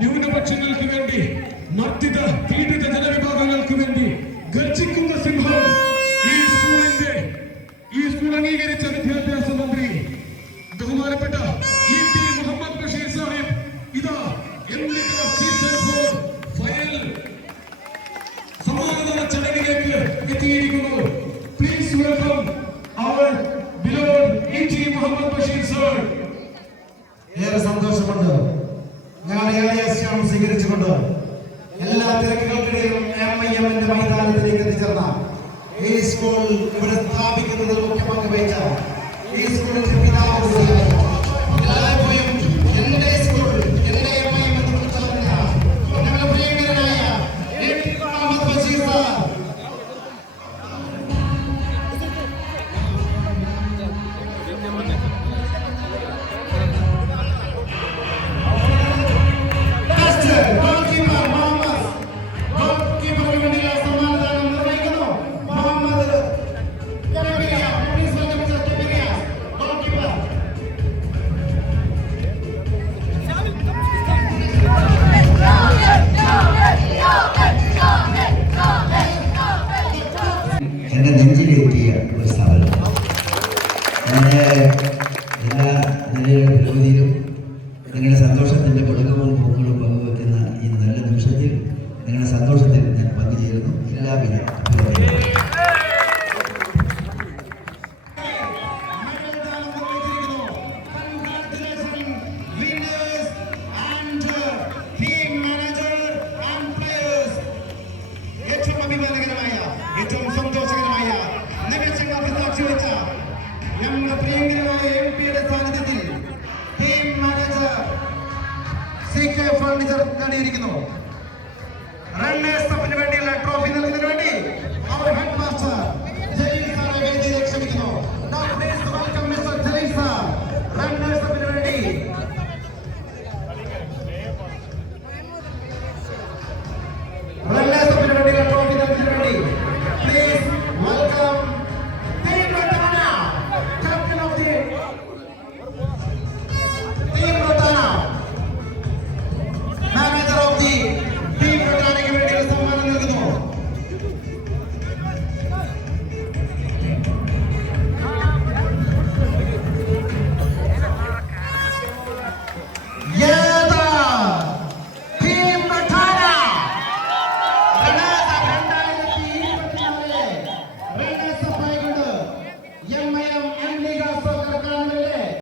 ന്യൂനപക്ഷങ്ങൾക്ക് വേണ്ടി, മർദ്ദിത പീഡിത ജനവിഭാഗങ്ങൾക്ക് വേണ്ടി ഗർജിക്കുന്ന സിംഹം ഈ സ്കൂൾ അംഗീകരിച്ച വിദ്യാഭ്യാസ മന്ത്രി ബഹുമാനപ്പെട്ട E.T. മുഹമ്മദ് ബഷീർ സാഹിബ് ഇതാ ഫയൽ സമാധാന ചടങ്ങിലേക്ക് എത്തിയിരിക്കുന്നു. Please welcome our beloved E.T. Muhammad Basheer sir. ഏറെ സന്തോഷമുണ്ട്. ഞാൻ ഏകദേശം സ്വീകരിച്ചുകൊണ്ട് എല്ലാ തിരക്കുകൾക്കിടയിലും MIM-ന്റെ മൈതാനത്തിലേക്ക് എത്തിച്ചേർന്ന ഈ സ്കൂൾ ഇവിടെ സ്ഥാപിക്കുന്നതിൽ മുഖ്യ പങ്ക് വഹിച്ച ഈ സ്കൂളിന്റെ പിതാവ് എല്ലായ്പ്പോഴും എന്റെ സ്കൂൾ, എന്റെ MIM എന്ന് വിളിച്ചു പറഞ്ഞ ഞങ്ങളുടെ പ്രിയങ്കരനായ E.T. മുഹമ്മദ് ബഷീർ സാർ. എന്റെ നെഞ്ചിലെത്തിയ ഒരു സ്ഥാപനം. എൻ്റെ എല്ലാ നിലയുടെ പുരോഗതിയിലും നിങ്ങളുടെ സന്തോഷത്തിൻ്റെ കൊടുക്കവും പൂക്കളും പങ്കുവെക്കുന്ന ഈ നല്ല നിമിഷത്തിൽ നിങ്ങളുടെ സന്തോഷത്തിൽ ഞാൻ പങ്കുചേരുന്നു. എല്ലാവിധ അഭിനന്ദനങ്ങളും. ഏറ്റവും സന്തോഷകരമായ നിമിഷങ്ങൾക്ക് സാക്ഷിവെച്ച നമ്മുടെ പ്രിയങ്കരമായ MP-യുടെ സാന്നിധ്യത്തിൽ ടീം മാനേജർ CK ഫർണിച്ചർ നേടിയിരിക്കുന്നു. റണ്ണേഴ്സ് അപ്പിന് വേണ്ടിയുള്ള ട്രോഫി നൽകുന്നതിന് വേണ്ടി അവർ ഹെഡ് മാസ്റ്റർ